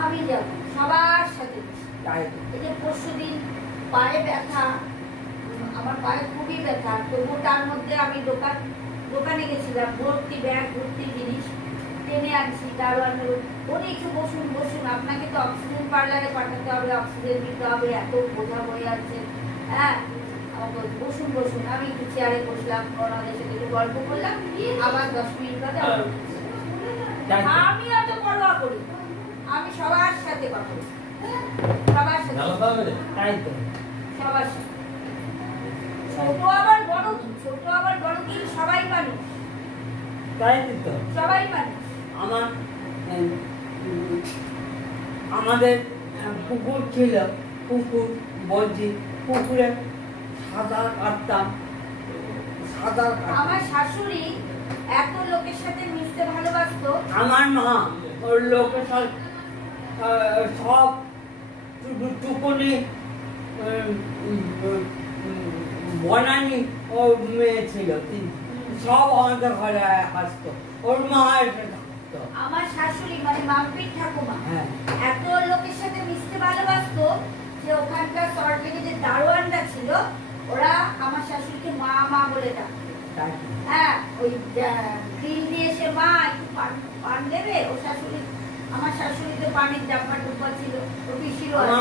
আমি যাব সবার সাথে। এই যে পরশুদিন পায়ে ব্যথা, আমার পায়ে খুবই ব্যথা, তবু তার মধ্যে আমি দোকানে গেছিলাম, ভর্তি ব্যাগ ভর্তি জিনিস টেনে আনছি। দারোয়ানের অনেক বসুন বসুন, আপনাকে তো অক্সিজেন পার্লারে পাঠাতে হবে, অক্সিজেন দিতে হবে, এত বোঝা বয়ে আছে। হ্যাঁ, বসুন বসুন, আমি একটু চেয়ারে বসলাম, ওনাদের সাথে একটু গল্প করলাম, আবার 10 মিনিট বাদে আমি অত পরোয়া করি, আমি সবার সাথে কথা বলি, সবার সাথে, সবার সাথে, ছোট আবার বড় কি সবাই মানুষ, সবাই মানুষ। আমাদের পুকুর ছিল, পুকুর বলছি, পুকুরে সাঁতার কাটতাম। আমার শাশুড়ি এত লোকের সাথে মিশতে ভালোবাসতো। আমার মা ওর লোকের সাথে সব টুকুনি বনানি ওর মেয়ে ছিল, সব আমাদের ঘরে আসতো, ওর মা এসে থাকতো। আমার শাশুড়ি মানে মাম্পির ঠাকুমা এত লোকের সাথে মিশতে ভালোবাসতো যে ওখানকার সরকারি যে দারোয়ানরা ছিল ওরা আমার শাশুড়িকে মা মা বলে ডাকতো। হ্যাঁ, ওই গ্রিল দিয়ে এসে মা একটু পান দেবে, ও শাশুড়ি, আমার শাশুড়িতে পানির ডাব্বা ডুব্বা ছিল, ওর পিসিরও আছে,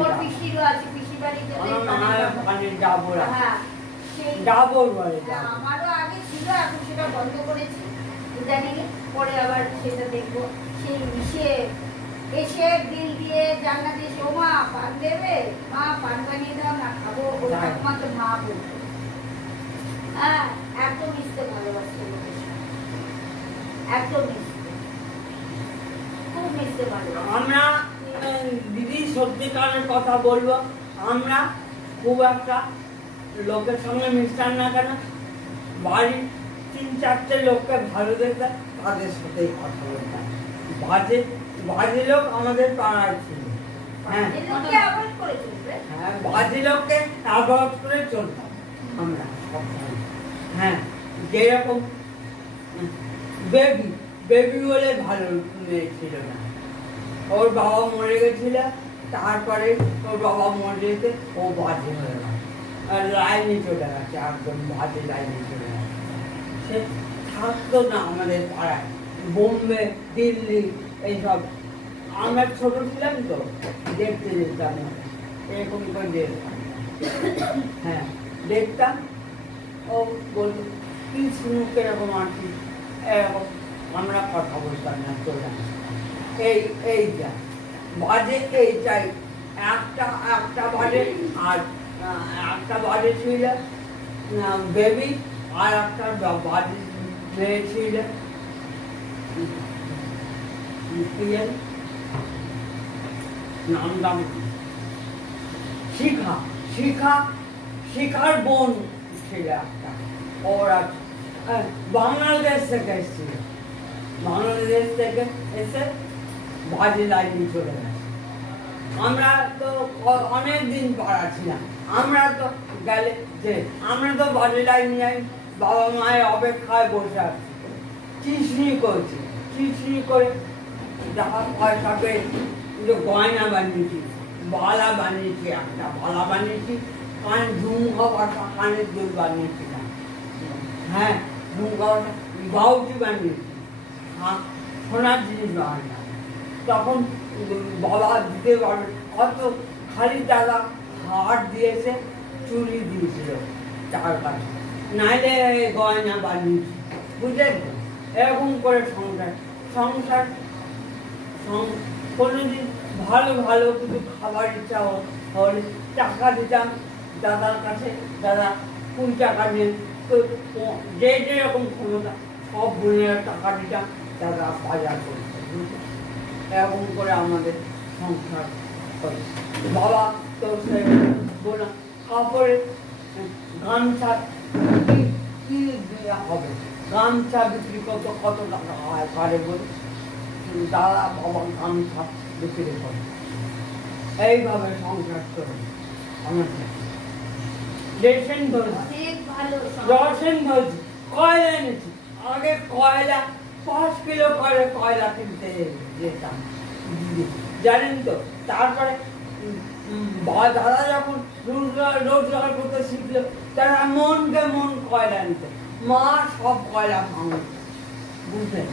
ওর পিসিরও আছে, পিসি বাড়িতে আমারও আগে ছিল, এখন সেটা বন্ধ করেছি জানি, পরে আবার সেটা দেখবো। সেই এসে গ্রিল দিয়ে জানলা দিয়ে এসে, ও মা পান দেবে, মা পান বানিয়ে দাও না, খাবো, ও ঠাকুমা তো মা বলতো। হ্যাঁ, এত মিশতে ভালোবাসতো লোকের সাথে, এত মিশতে, খুব মিশতে ভালোবাসতো। আমরা দিদি সত্যিকারের কথা বলবো, আমরা খুব একটা লোকের সঙ্গে মিশতাম না কেন, বাড়ির 3-4টে লোককে ভালো দেখতাম, তাদের সাথেই কথা বলতাম। বাজে লোক আমাদের পাড়ায় ছিল। হ্যাঁ, বাজে লোককে অ্যাভয়েড করে চলতাম আমরা। হ্যাঁ, যেরকম বেবি বলে ভালো মেয়ে ছিল না, ওর বাবা মরে গেছিল, তারপরে ওর বাবা মরে যেতে ও বাজে হয়ে গেল, লাইনে চলে গেছে, একদম বাজে লাইনে চলে গেছে। সে থাকতো না আমাদের পাড়ায়, বোম্বে দিল্লি এইসব। আমরা ছোট ছিলাম তো, দেখতে যেতাম এরকম করে দেখতাম। হ্যাঁ, দেখতাম, ও বলতো কি শুনুক এরকম আছিস, এরকম আমরা কথা বলতাম না, চলে এই যা বাজে, এই চাই একটা বাজে, আর একটা বাজে ছিল বেবি, আর একটা বাজে মেয়ে ছিল নাম শিখার বোন ছিল একটা, ওরা বাংলাদেশ থেকে এসেছিল, বাংলাদেশ থেকে এসে বাজে লাইনে চলে গেছে। আমরা তো অনেক দিন পাড়া ছিলাম, আমরা তো গেলে যে আমরা তো বাজে লাইন যাই, বাবা মায়ের অপেক্ষায় বসে আছি, চিচড়ি করছি, চিচড়ি করে টাকা পয়সা পেয়ে গয়না বানিয়েছি, বালা বানিয়েছি, একটা বালা বানিয়েছি, কান ঝুমকা বাসা, কানের দুল বানিয়েছিলাম। হ্যাঁ, ঝুমকা বাসা, বাউটি বানিয়েছি, সোনার জিনিস বানালাম। তখন বাবা দিতে পারবে কত, খালি টাকা হাট দিয়েছে, চুরি দিয়েছিল টাকার কাছে, নাইলে গয়না বানিয়েছি, বুঝলেন তো? এরকম করে সংসার কোনোদিন ভালো ভালো কিছু খাবার ইচ্ছা হলে টাকা দিতাম দাদার কাছে, দাদা 20 টাকা নেন, তো যে যেরকম ক্ষমতা সব বোনেরা টাকা দিতাম, দাদা বাজার করতে। এরকম করে আমাদের সংসার করে। বাবা তো বললাম কাপড়ে গামছা কি হবে, গামছা বিক্রি করতে কত টাকা হয় পারে বলে, দাদা বাবা গামছা বিক্রি করে, এইভাবে সংসার করে আমাদের। রেশন ধরেছি, কয়লা এনেছি, আগে কয়লা 5 কিলো করে কয়লা কিনতে যেতাম, জানেন তো তারপরে দাদা যখন রোজগার করতে শিখলো তারা মনকে মন কয়লা নিত মা সব কয়লা ভাঙল বুঝলেন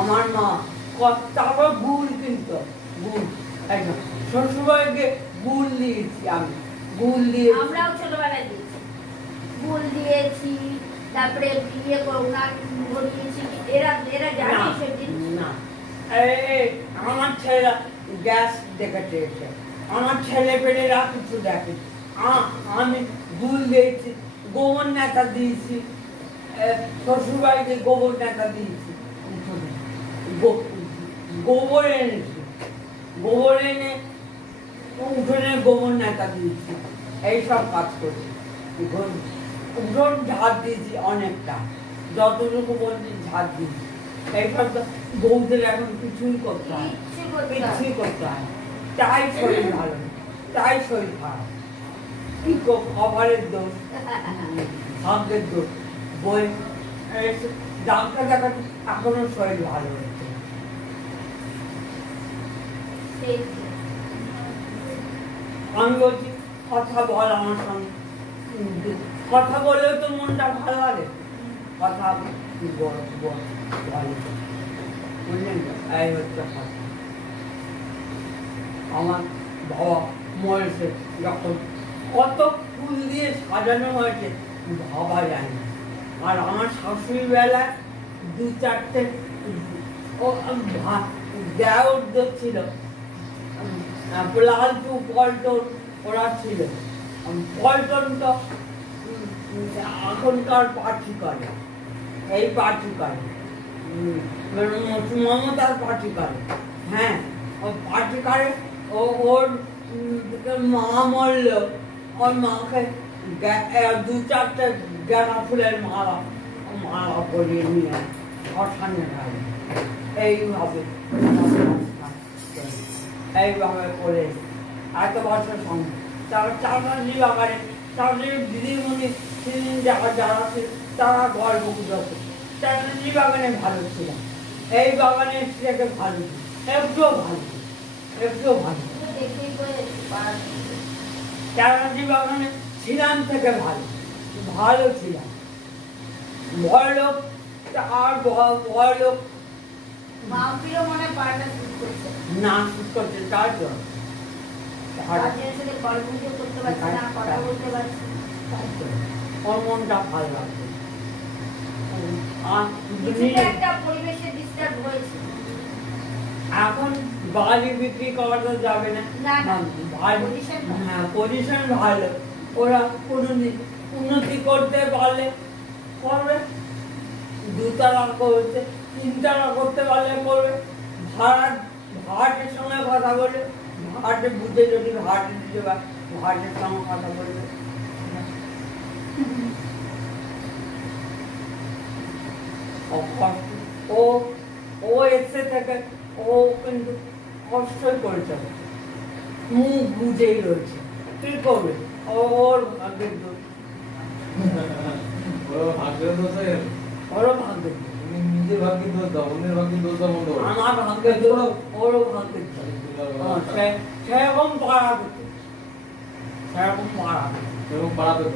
আমার মা তারপর গুড় কিনতো গুড় একদম শ্বশুরবাড়িকে গুড় দিয়েছি আমি গুড় দিয়ে আমরাও ছোটবেলায় দিয়েছি ফুল দিয়েছি তারপরে বিয়ে করোনা দিয়েছি এরা এরা জানে সব জিনিস না আমার ছেলেরা গ্যাস দেখেছে এসে আমার ছেলে পেলেরা কিছু দেখে আমি গুল দিয়েছি গোবর নেতা দিয়েছি শ্বশুরবাড়িতে গোবর নেতা দিয়েছি গোবর এনেছি গোবর এনে উঠোনে গোবর নেতা দিয়েছি এইসব কাজ করছি উঠোন ঝাড় দিয়েছি অনেকটা যতটুকু বলছি ঝাড় দিয়েছি এইসব তো বউদের এখন কিছুই করতে হয় কিছুই করতে হয় তাই শরীর ভালো তাই শরীর খারাপ কি খাবারের দোষ ভাগ্যের দোষ বই ডাক্তার দেখাতে এখনো শরীর ভালো হচ্ছে আমি বলছি কথা বল আমার সঙ্গে কথা বললেও তো মনটা ভালো লাগে কথা বুঝলেন তো এই হচ্ছে কথা আমার বাবা মরেছে যখন কত ফুল দিয়ে সাজানো হয়েছে ভাবা যায় না আর আমার শাশুড়ি বেলায় দু চারটে দেওর ছিল লালটু পল্টন ওরা ছিল পল্টন তো এখনকার পার্টি করে এই পার্টি করে মমতার পার্টি করে হ্যাঁ ও পার্টি করে ওর মা মরল ওর মাকে দু চারটে গাঁদা ফুলের মালা মালা পরিয়ে নিয়ে শ্মশানে খায় এইভাবে এইভাবে করে এত বছর সঙ্গে তারপর চাকরি বাগানে চাকরি দিদিমণি ছিলেন যারা ছিল তারা গল্প করতো চাকরি বাগানে ভালো ছিল এই বাগানে থেকে ভালো একটুও ভালো একটুও ভালো চাকরি বাগানে ছিলাম থেকে ভালো ভালো ছিলাম ভয় লোক আর ভয় লোক না শুট করছে তার জন্য ওর মনটা ভালো লাগছে এখন বাড়ি বিক্রি করা তো যাবে না পজিশন ভালো ওরা উন্নতি করতে পারলে করবে দুতলা করতে তিনতলা করতে পারলে করবে ভাড়াটের সঙ্গে কথা বলে ভাড়াটে বুঝে যদি ভাড়াটে দিতে পারে ভাড়াটের সঙ্গে কথা বলবে ও ও এসে থেকে ও কিন্তু কষ্টই করেছে মুখ বুঝেই রয়েছে কি করবে ওর ভাগ্যের দোষ ওরও ভাগ্যের নিজের ভাগ্যের দোষ দাও অন্যের ভাগ্যের দোষ দাও বন্ধ আমার ভাগ্যের দোষ ওরও ভাগ্যের দোষ সেরকম পাড়া পেত সেরকম পাড়া সেরকম পাড়া পেত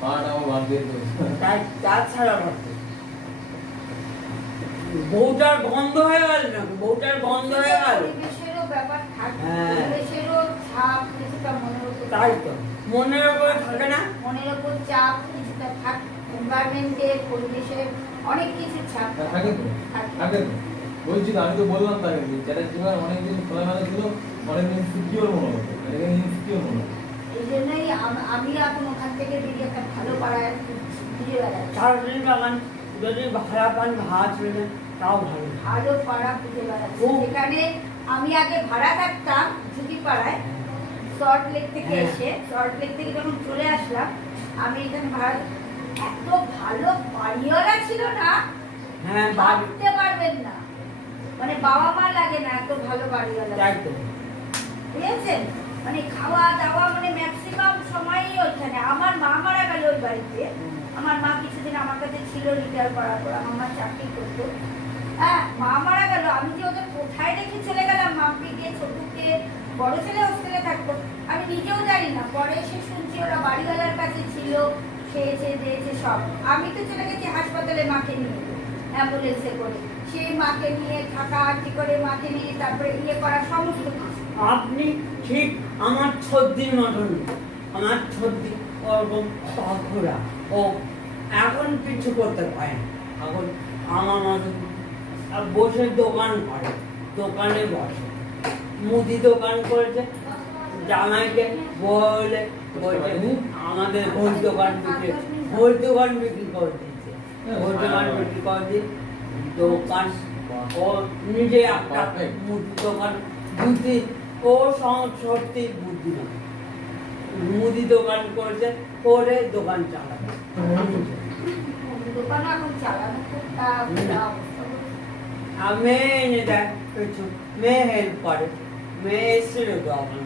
পাড়াটা আমার ভাগ্যের দোষ তাই তাছাড়া ভাবতে বউটার গন্ধ হয়ে গেল না বউটার গন্ধ হয়ে গেল তাই তো মনের উপরে থাকে না মনের উপর চাপ কিছুটা থাকে এনভায়রনমেন্টের পরিবেশের অনেক কিছু ছাপ থাকে তো থাকে তো বলছি তো আমি তো বললাম তাকে চ্যাটার্জি জীবন অনেকদিন খোলামেলা ছিল অনেকদিন সিকিউর মনে হতো এখানে ইনসিকিউর মনে হতো এই জন্যই আমি এখন ওখান থেকে বেরিয়ে একটা ভালো পাড়ায় ঘুরে বেড়াচ্ছি চারদিন বাগান যদি ভাড়া পান ভাড়া চলে তাও ভালো ভালো পাড়া ঘুরে বেড়াচ্ছি সেখানে আমি আগে ভাড়া থাকতাম জুতি পাড়ায় শর্ট লেক থেকে এসে শর্ট লেক থেকে যখন চলে আসলাম আমি এখানে ভাড়া এত ভালো বাড়িওয়ালা ছিল না হ্যাঁ ভাবতে পারবেন না মানে বাবা মা লাগে না এত ভালো বাড়িওয়ালা বুঝেছেন মানে খাওয়া দাওয়া মানে ম্যাক্সিমাম সময়ই ওইখানে আমার মা মারা গেল ওই বাড়িতে আমার মা কিছুদিন আমার কাছে ছিল রিটায়ার করার পর আমার মা চাকরি করতো হ্যাঁ, মা মারা গেল, আমি যে ওদের কোথায় রেখে চলে গেলাম, মাম্পিকে ছোটুকে, বড় ছেলে হোস্টেলে থাকতো, আমি নিজেও জানি না। পরে এসে শুনছি ওরা বাড়িওয়ালার কাছে ছিল, খেয়েছে দিয়েছে সব। আমি তো চলে গেছি হাসপাতালে মাকে নিয়ে, অ্যাম্বুলেন্সে করে, সেই মাকে নিয়ে হাঁটাহাঁটি করে মাকে নিয়ে তারপরে ইয়ে করা সমস্ত কিছু। আপনি ঠিক আমার ছদ্দির মতন, আমার ছদ্দি ওরকম তখরা ও এখন কিছু করতে পারে না। এখন আমার মতন বসে দোকান করে, দোকানে বসে, মুদি দোকান করেছে, জামাইকে বলে বলছে আমাদের ভোজ দোকান বিক্রি, ভোজ দোকান বিক্রি করে দিচ্ছে, ভোজ দোকান বিক্রি করে দিয়ে দোকান ও নিজে একটা মুদি দোকান, বুদ্ধি ও সত্যি বুদ্ধি না, মুদি দোকান করেছে, করে দোকান চালাবে। দোকানও এখন চালানো খুব অবস্থা। মেয়ে এনে দেয় কিছু, মেয়ে হেল্প করে, মেয়ে এসেছিল তো আমার